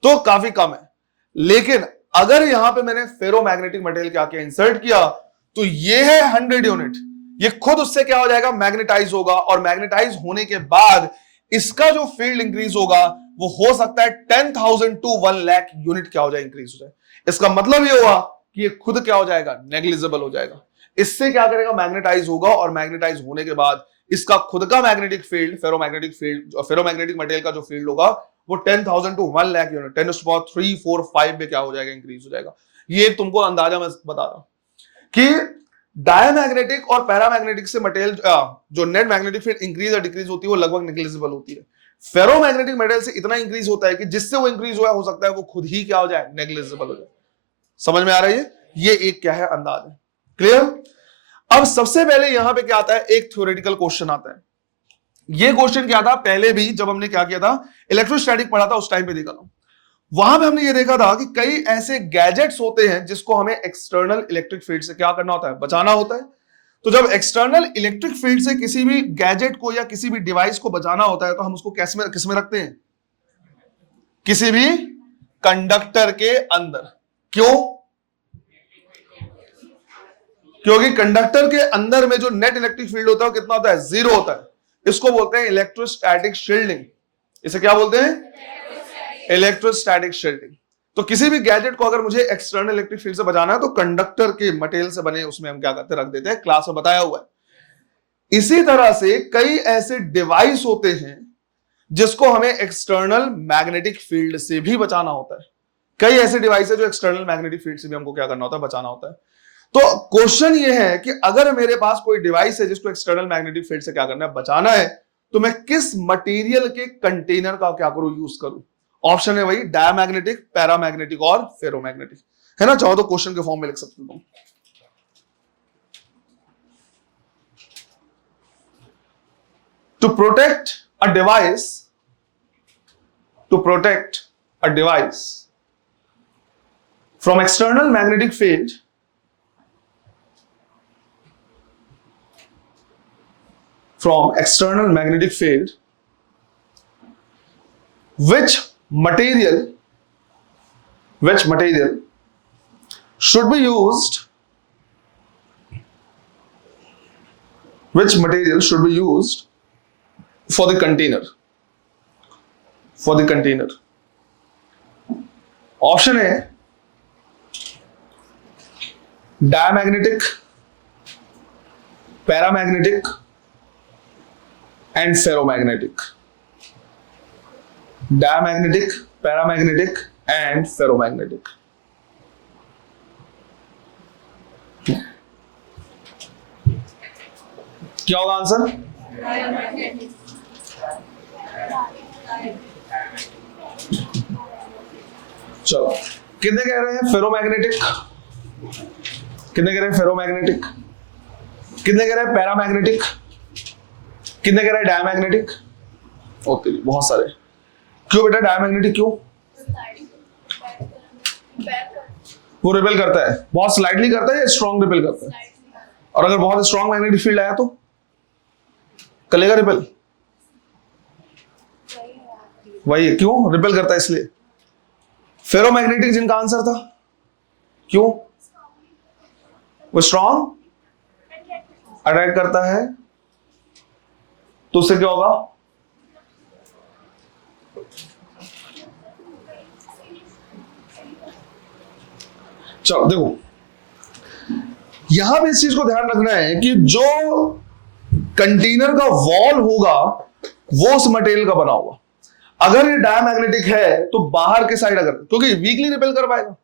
तो काफी कम है. लेकिन अगर यहां पे मैंने फेरोमैग्नेटिक मटेरियल क्या किया? इंसर्ट किया, तो ये है 100 यूनिट. ये खुद उससे क्या हो जाएगा? मैग्नेटाइज होगा. और मैग्नेटाइज होने के बाद इसका जो फील्ड इंक्रीज होगा वो हो सकता है 10,000 to 1 लाख यूनिट क्या हो जाए? इंक्रीज हो जाए. इसका मतलब ये हुआ कि ये खुद क्या हो जाएगा? नेग्लिजिबल हो जाएगा. इससे क्या करेगा? मैग्नेटाइज होगा और मैग्नेटाइज होने के बाद इसका खुद का मैग्नेटिक फील्ड, फेरोमैग्नेटिक मटेरियल का जो फील्ड होगा वो 10,000 to 1 लाख यूनिट 10⁻3, 4, 5 में क्या हो जाएगा, इंक्रीज हो जाएगा। ये तुमको अंदाजा मैं बता रहा हूं कि डायमैग्नेटिक और पैरामैग्नेटिक से मटेरियल जो नेट मैग्नेटिक फील्ड इंक्रीज और डिक्रीज होती है वो लगभग नेग्लिजिबल होती है। फेरोमैग्नेटिक मटेरियल से इतना इंक्रीज होता है कि जिससे वो इंक्रीज हुआ हो सकता है वो खुद ही क्या हो जाए, नेग्लिजिबल हो जाए। समझ में आ रही है? ये एक क्या है, अंदाज है। क्लियर? अब सबसे पहले यहां पे क्या आता है, एक थ्योरेटिकल क्वेश्चन आता है। ये क्वेश्चन क्या था, पहले भी जब हमने क्या किया था, इलेक्ट्रोस्टैटिक पढ़ा था, उस टाइम पे देखा था। वहां पे हमने ये देखा था कि कई ऐसे गैजेट्स होते हैं जिसको हमें एक्सटर्नल इलेक्ट्रिक फील्ड से क्या करना होता है, बचाना होता है। तो जब एक्सटर्नल इलेक्ट्रिक फील्ड से किसी भी गैजेट को या किसी भी डिवाइस को बचाना होता है तो हम उसको किस में रखते हैं, किसी भी कंडक्टर के अंदर। क्यों? क्योंकि कंडक्टर के अंदर में जो नेट इलेक्ट्रिक फील्ड होता है वो कितना होता है, 0 होता है। इसको बोलते हैं इलेक्ट्रोस्टैटिक शील्डिंग। इसे क्या बोलते हैं, इलेक्ट्रोस्टैटिक शील्डिंग। तो किसी भी गैजेट को अगर मुझे एक्सटर्नल इलेक्ट्रिक फील्ड से बचाना है तो कंडक्टर के मटेरियल से बने उसमें हम क्या करते, रख देते हैं। क्लास में बताया हुआ है। इसी तरह से कई ऐसे डिवाइस होते हैं जिसको हमें एक्सटर्नल मैग्नेटिक फील्ड से भी बचाना होता है। कई ऐसे डिवाइस है जो एक्सटर्नल मैग्नेटिक फील्ड से भी हमको क्या करना होता है, बचाना होता है। तो क्वेश्चन ये है कि अगर मेरे पास कोई डिवाइस है जिसको एक्सटर्नल मैग्नेटिक फील्ड से क्या करना है, बचाना है, तो मैं किस मटेरियल के कंटेनर का क्या करूं, यूज करूं। ऑप्शन है वही डायमैग्नेटिक, पैरामैग्नेटिक और फेरोमैग्नेटिक, है ना। चाहो तो क्वेश्चन के फॉर्म में लिख सकते हो। To protect a device from external magnetic field which material should be used for the container, option A diamagnetic, paramagnetic and ferromagnetic, diamagnetic, paramagnetic and ferromagnetic। क्या होगा आंसर? चलो, कितने कह रहे हैं फेरोमैग्नेटिक, कितने कह रहे हैं फेरोमैग्नेटिक, कितने कह रहे हैं पैरामैग्नेटिक, कितने कह रहे हैं डायमैग्नेटिक? ओके, बहुत सारे। क्यों बेटा डायमैग्नेटिक क्यों? वो रिपेल करता है, बहुत स्लाइटली करता है या स्ट्रॉन्ग रिपेल करता है? और अगर बहुत स्ट्रॉन्ग मैग्नेटिक फील्ड आया तो करेगा रिपेल? वही, क्यों रिपेल करता है? इसलिए। फेरोमैग्नेटिक जिनका आंसर था, क्यों? वो स्ट्रॉन्ग अट्रैक्ट करता है, तो उससे क्या होगा? चलो देखो, यहां पे इस चीज को ध्यान रखना है कि जो कंटेनर का वॉल होगा वो उस मटेरियल का बना होगा। अगर ये डायमैग्नेटिक है तो बाहर के साइड, अगर, क्योंकि वीकली रिपेल कर पाएगा।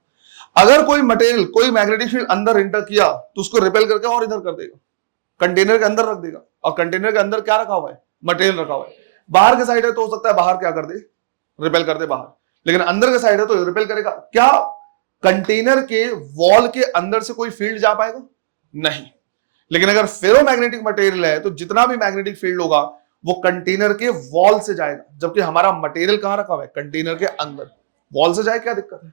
अगर कोई मटेरियल, कोई मैग्नेटिक फील्ड अंदर एंटर किया तो उसको रिपेल करके और इधर कर देगा, कंटेनर के अंदर रख देगा। और कंटेनर के अंदर क्या रखा हुआ है? मटेरियल रखा हुआ है। बाहर के साइड है तो हो सकता है बाहर क्या कर दे, रिपेल कर दे बाहर, लेकिन अंदर के साइड है तो रिपेल करेगा। क्या कंटेनर के वॉल के अंदर से कोई फील्ड जा पाएगा? नहीं। लेकिन अगर फेरोमैग्नेटिक मटेरियल है तो जितना भी मैग्नेटिक फील्ड होगा वो कंटेनर के वॉल से जाएगा, जबकि हमारा मटेरियल कहां रखा हुआ है? कंटेनर के अंदर। वॉल से जाए, क्या दिक्कत है?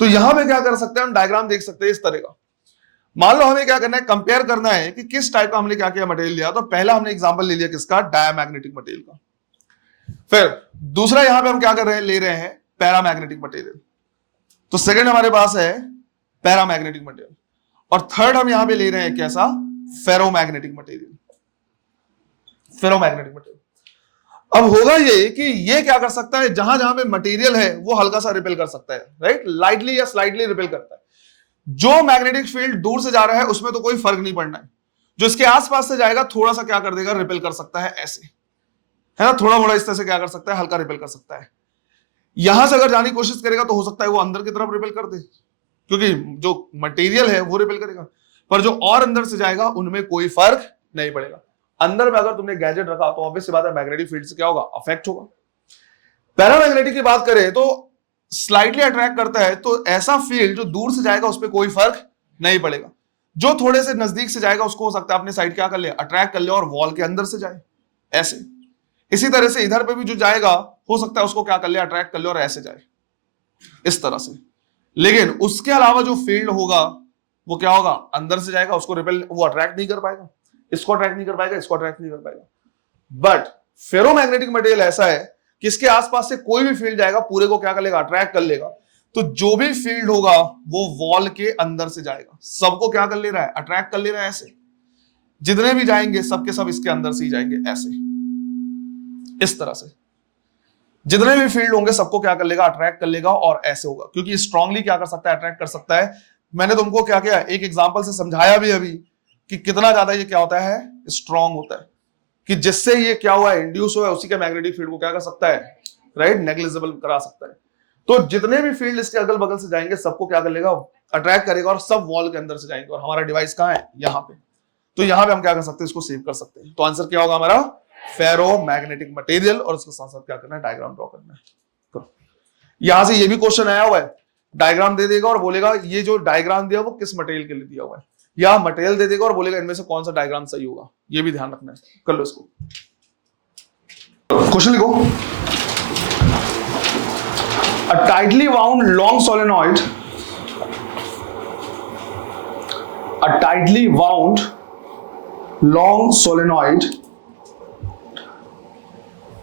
तो यहां पे क्या कर सकते हैं हम, डायग्राम देख सकते हैं इस तरह का। मान लो हमें क्या करना है, कंपेयर करना है कि किस टाइप का हमने क्या किया, मटेरियल लिया। तो पहला हमने एग्जांपल ले लिया किसका? डायमैग्नेटिक मटेरियल का। फिर दूसरा यहां पे हम क्या कर रहे हैं, ले रहे हैं पैरामैग्नेटिक मटेरियल। तो सेकंड हमारे पास है पैरामैग्नेटिक मटेरियल, और थर्ड हम यहां पे ले रहे हैं कैसा? Ferromagnetic material. Ferromagnetic material. अब होगा ये कि ये क्या कर सकता है, जहां जहां पे मटेरियल है वो हल्का सा रिपेल कर सकता है, राइट? लाइटली या स्लाइटली रिपेल करता है। जो मैग्नेटिक फील्ड दूर से जा रहा है उसमें तो कोई फर्क नहीं पड़ना है, जो इसके आसपास से जाएगा थोड़ा सा क्या कर देगा, रिपेल कर सकता है ऐसे, है ना, थोड़ा मोड़ा इस तरह से क्या कर सकता है, हल्का रिपेल कर सकता है। यहां से अगर जाने की कोशिश करेगा तो हो सकता है वो अंदर की तरफ रिपेल कर दे, क्योंकि जो मटेरियल है वो रिपेल करेगा, पर जो और अंदर से जाएगा उनमें कोई फर्क नहीं पड़ेगा। अंदर में अगर तुमने गैजेट रखा तो ऑब्वियस सी बात है मैग्नेटिक फील्ड से क्या होगा, अफेक्ट होगा। पैरामैग्नेटिक की बात करें तो स्लाइटली अट्रैक्ट करता है, तो ऐसा फील्ड जो दूर से जाएगा उस पर कोई फर्क नहीं पड़ेगा, जो थोड़े से नजदीक से जाएगा उसको हो सकता है अपने साइड क्या कर ले, अट्रैक्ट कर ले और वॉल के अंदर से जाए ऐसे। इसी तरह से इधर पे भी जो जाएगा हो सकता है उसको क्या कर ले, अट्रैक्ट कर ले और ऐसे जाए इस तरह से। लेकिन उसके अलावा जो फील्ड होगा वो क्या होगा, अंदर से जाएगा, उसको रिपेल, वो अट्रैक्ट नहीं कर पाएगा, इसको अट्रैक्ट नहीं कर पाएगा, इसको अट्रैक्ट नहीं कर पाएगा। बट फेरोमैग्नेटिक मटेरियल ऐसा है कि इसके आसपास से कोई भी फील्ड जाएगा पूरे को क्या कर लेगा, अट्रैक्ट कर लेगा। तो जो भी फील्ड होगा वो वॉल के अंदर से जाएगा, सबको क्या कर ले रहा है, अट्रैक्ट कर ले रहा है ऐसे। जितने भी जाएंगे सबके सब इसके अंदर से ही जाएंगे ऐसे, इस तरह से। जितने भी फील्ड होंगे सबको क्या कर लेगा, अट्रैक्ट कर लेगा और ऐसे होगा, क्योंकि स्ट्रांगली क्या कर सकता है, अट्रैक्ट कर सकता है। मैंने तुमको क्या किया, एक एग्जांपल से समझाया भी अभी कि कितना ज्यादा ये क्या होता है, स्ट्रांग होता है, कि जिससे ये क्या हुआ है, इंड्यूस हुआ है, उसी के मैग्नेटिक फील्ड को क्या कर सकता है, राइट, नेग्लिजिबल करा सकता है। तो जितने भी फील्ड इसके अगल बगल से जाएंगे सबको क्या कर लेगा, अट्रैक्ट करेगा और सब वॉल के अंदर से जाएंगे। और हमारा डिवाइस कहां है, यहां पे, तो यहां पे हम क्या कर सकते हैं, इसको सेव कर सकते हैं। तो आंसर क्या होगा हमारा, फेरोमैग्नेटिक मटेरियल, और उसके साथ साथ क्या करना है, डायग्राम ड्रॉ करना है। तो यहां से ये भी क्वेश्चन आया हुआ है, डायग्राम दे देगा और बोलेगा ये जो डायग्राम दिया वो किस मटेरियल के लिए दिया हुआ है, या मटेरियल दे देगा और बोलेगा इनमें से कौन सा डायग्राम सही होगा, ये भी ध्यान रखना है। कर लो इसको, क्वेश्चन लिखो। A tightly wound long solenoid, a tightly wound long solenoid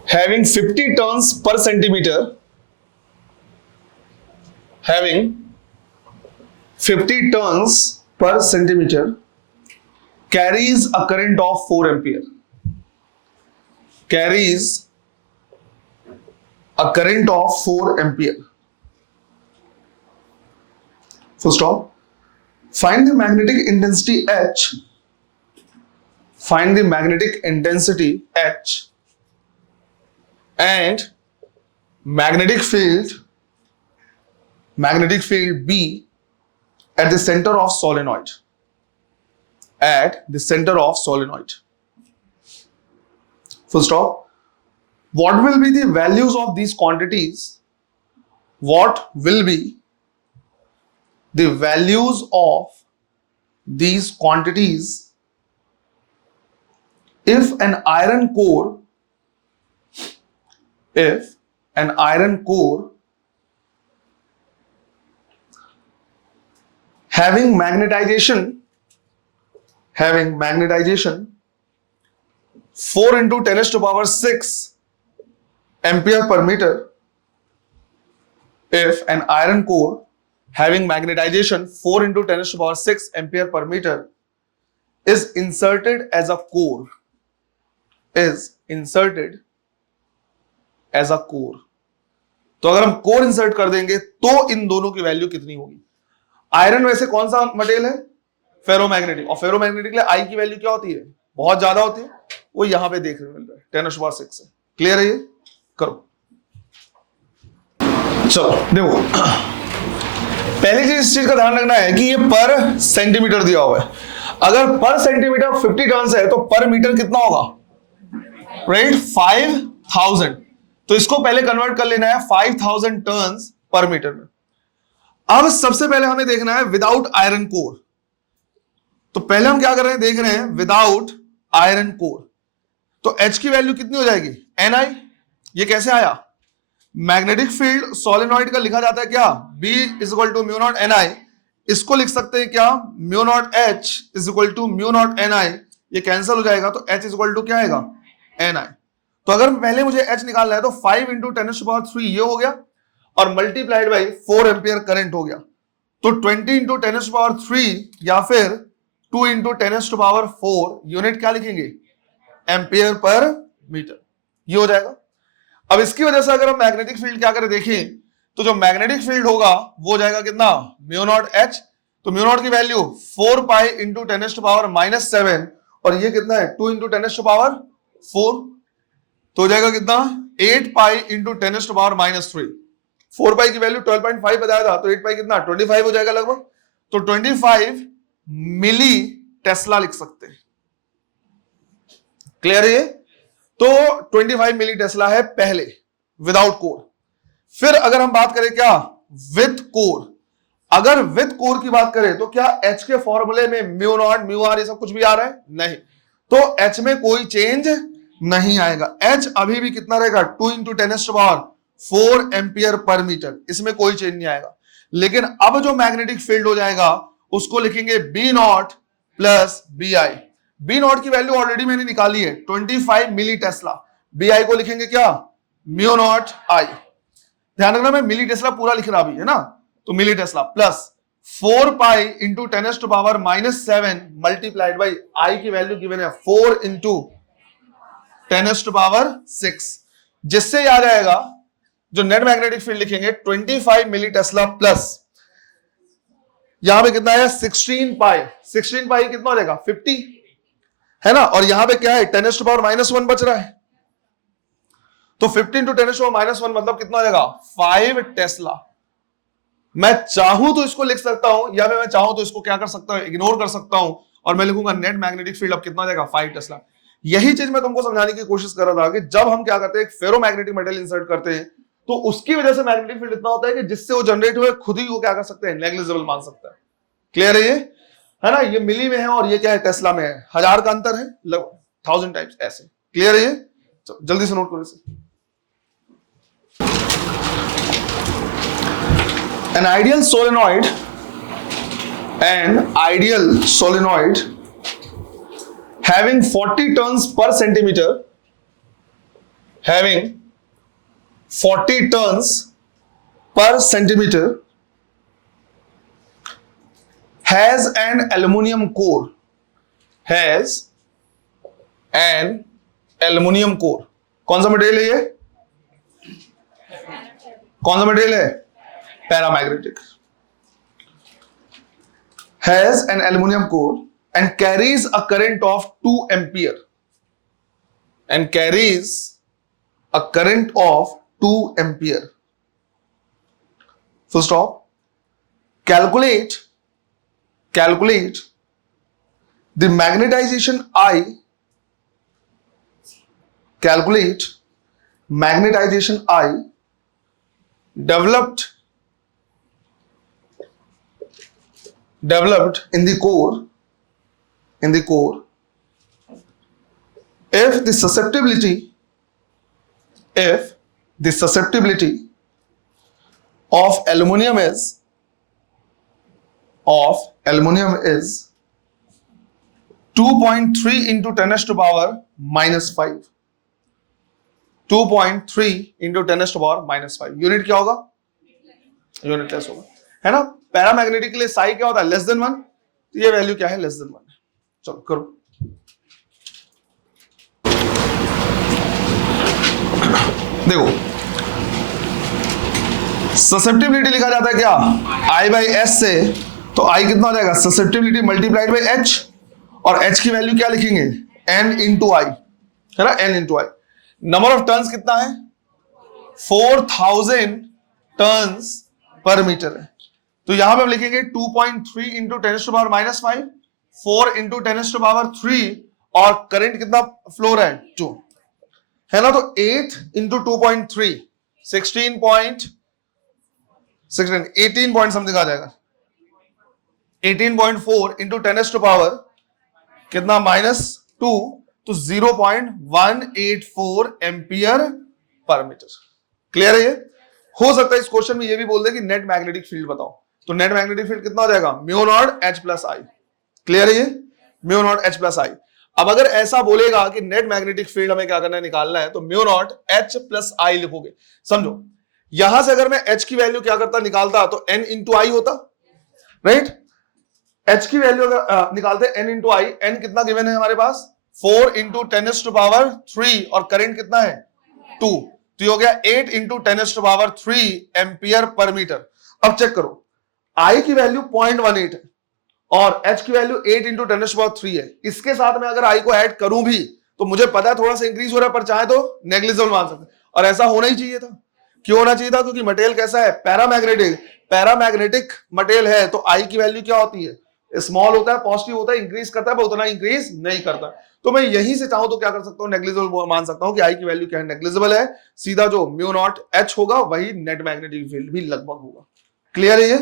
having 50 turns per centimeter, having 50 turns per centimeter, carries a current of 4 ampere, carries a current of 4 ampere. Full stop. Find the magnetic intensity H. Find the magnetic intensity H and magnetic field B at the center of solenoid. At the center of solenoid. Full stop. What will be the values of these quantities? What will be the values of these quantities if an iron core having magnetization 4 into 10 to the power 6 ampere per meter, if an iron core having magnetization 4 into 10 to the power 6 ampere per meter is inserted as a core, तो अगर हम core insert कर देंगे तो इन दोनों की value कितनी होगी। आयरन वैसे कौन सा मटेरियल है, फेरोमैग्नेटिक, और फेरोमैग्नेटिक के लिए आई की वैल्यू क्या होती है, बहुत ज्यादा होती है, वो यहां पे देखने मिल रहा है 10 to the power 6 से। क्लियर है ये, करो। चलो देखो, पहली चीज इस चीज का ध्यान रखना है कि ये पर सेंटीमीटर दिया हुआ है। अगर पर सेंटीमीटर 50 टर्न्स है तो पर मीटर कितना होगा, राइट, 5000। तो इसको पहले कन्वर्ट कर लेना है 5000 टर्न्स पर मीटर में। अब सबसे पहले हमें देखना है विदाउट आयरन कोर, तो पहले हम क्या कर रहे हैं, देख रहे हैं विदाउट आयरन कोर। तो H की वैल्यू कितनी हो जाएगी, Ni। ये कैसे आया, मैग्नेटिक फील्ड सोलेनॉइड का लिखा जाता है क्या, B equal to mu naught Ni। इसको लिख सकते हैं क्या, mu naught H equal to mu naught Ni। ये कैंसिल हो जाएगा तो H इक्वल टू क्या आएगा, Ni। तो अगर पहले मुझे H निकालना है तो 5 into 10 to the power 3 ये हो गया और मल्टीप्लाइड बाई 4 एम्पियर करंट हो गया। तो 20 into 10 to the power 3 या फिर 2 into 10 to the power 4 unit क्या लिखेंगे, एम्पियर पर मीटर, ये हो जाएगा। अब इसकी वजह से अगर हम मैग्नेटिक फील्ड क्या करें देखें, तो जो मैग्नेटिक फील्ड होगा वो हो जाएगा कितना, म्यू नॉट H। तो म्यू नॉट की value 4 pi into 10 to the power -7 और ये कितना है 2 इंटू 10 पावर 4, तो हो जाएगा कितना 8 पाई इंटू 10 पावर -3। 4 पाई की वैल्यू 12.5 बताया था, तो 8 पाई कितना 25 हो जाएगा लगभग, तो 25 मिली टेस्ला लिख सकते हैं। क्लियर है ये? तो 25 मिली टेस्ला है पहले विदाउट कोर। फिर अगर हम बात करें क्या विथ कोर, अगर विथ कोर की बात करें तो क्या H के फॉर्मूले में म्यू नॉट म्यू आर ये सब कुछ भी आ रहा है? नहीं, तो H में कोई चेंज नहीं आएगा। H अभी भी कितना रहेगा 2 into 10 power 4 ampere per metre, इसमें कोई चेंज नहीं आएगा। लेकिन अब जो मैग्नेटिक फील्ड हो जाएगा उसको लिखेंगे B naught plus B I. B naught की वैल्यू ऑलरेडी मैंने निकाली है 25 मिली टेस्ला, बी आई को लिखेंगे क्या म्यू नॉट आई। ध्यान रखना मैं मिली टेस्ला पूरा लिख रहा अभी है ना, तो milli tesla plus 4 pi into 10 power -7 multiplied by I की वैल्यू गिवन है 4 इंटू 10 पावर 6, जिससे आ जाएगा जो नेट मैग्नेटिक फील्ड लिखेंगे 25 मिली टेस्ला प्लस यहां पे कितना है 16 पाई। 16 पाई कितना हो जाएगा 50 है ना, और यहां पे क्या है 10 पावर -1 बच रहा है, तो 50 इंटू 10 पावर -1 मतलब कितना हो जाएगा 5 टेस्ला। मैं चाहूं तो इसको लिख सकता हूं या मैं चाहूं तो इसको क्या कर सकता हूं इग्नोर कर सकता हूं और मैं लिखूंगा नेट मैग्नेटिक फील्ड अब कितना हो जाएगा 5 टेस्ला। यही चीज मैं तुमको समझाने की कोशिश कर रहा था कि जब हम क्या करते हैं एक फेरोमैग्नेटिक मेटल इंसर्ट करते हैं तो उसकी वजह से मैग्नेटिक फील्ड इतना होता है कि जिससे वो जनरेट हुए खुद ही वो क्या कर सकते हैं नेग्लिजिबल मान सकता है। क्लियर है ये? है ना, ये मिली में है और ये क्या है टेस्ला में है, 1000 का अंतर है 1000 टाइम्स ऐसे। क्लियर है ये? जल्दी से नोट करो इसे। An ideal solenoid having 40 turns per centimeter, having 40 turns per centimeter, has an aluminum core, has an aluminum core। कौन सा मटेरियल है ये? कौन सा मटेरियल है? Paramagnetic. Has an aluminum core and carries a current of 2 ampere and carries a current of 2 ampere. Full stop. Calculate the magnetization I. Calculate magnetization I developed in the core if the susceptibility of aluminum is 2.3 into 10 to power -5, 2.3 into 10 to power -5। Unit क्या होगा? Unit less होगा, है ना। Paramagnetic के लिए साई क्या होता है? लेस देन 1, तो ये वैल्यू क्या है? Less than 1। चलो करो। देखो ससेप्टिबिलिटी लिखा जाता है क्या I बाई एस से, तो I कितना हो जाएगा ससेप्टिबिलिटी मल्टीप्लाइड बाई H, और H की वैल्यू क्या लिखेंगे N इंटू आई, है ना, N into I. Number of turns कितना है 4000 टर्न्स पर मीटर है, तो यहां पे हम लिखेंगे 2.3 into 10 to power -5, 4 into 10 to power 3, और करंट कितना फ्लो रहा है 2, है ना। तो 8 इंटू 2.3 18 पॉइंट समथिंग आ जाएगा। 18.4 इंटू 10 टू पावर कितना -2, तो 0.184 एम्पियर पर मीटर। क्लियर है ये? हो सकता है इस क्वेश्चन में ये भी बोल दे कि नेट मैग्नेटिक फील्ड बताओ, तो नेट मैग्नेटिक फील्ड कितना हो जाएगा म्यू नॉट H प्लस आई। क्लियर है ये? म्यू नॉट H प्लस आई। अब अगर ऐसा बोलेगा कि नेट मैग्नेटिक फील्ड हमें क्या करना है निकालना है, तो म्यू नॉट H प्लस आई लिखोगे। समझो यहां से अगर मैं H की वैल्यू क्या करता निकालता तो N इंटू आई होता, राइट। H की वैल्यू अगर निकालते N इंटू आई, N कितना गिवन है हमारे पास 4 इंटू 10 टू पावर 3, और करंट कितना है 2, तो ये हो गया 8 into 10 to power 3 ampere per metre. अब चेक करो I की वैल्यू 0.18 है और H की वैल्यू 8 इंटू 10⁻³ है। इसके साथ में अगर I को ऐड करूं भी तो मुझे पता है थोड़ा सा इंक्रीज हो रहा है, पर चाहे तो नेग्लिजिबल मान सकते हैं, और ऐसा होना ही चाहिए था। क्यों होना चाहिए था? क्योंकि मटेरियल कैसा है? पैरामैग्नेटिक। पैरामैग्नेटिक मटेरियल है तो I की वैल्यू क्या होती है? स्मॉल होता है, पॉजिटिव होता है, इंक्रीज करता है, पर उतना इंक्रीज नहीं करता। तो मैं यहीं से चाहूं तो क्या कर सकता हूं? नेग्लिजिबल मान सकता हूं कि I की वैल्यू क्या है? नेग्लिजिबल है। सीधा जो μ0H होगा वही नेट मैग्नेटिक फील्ड भी लगभग होगा। क्लियर है ये?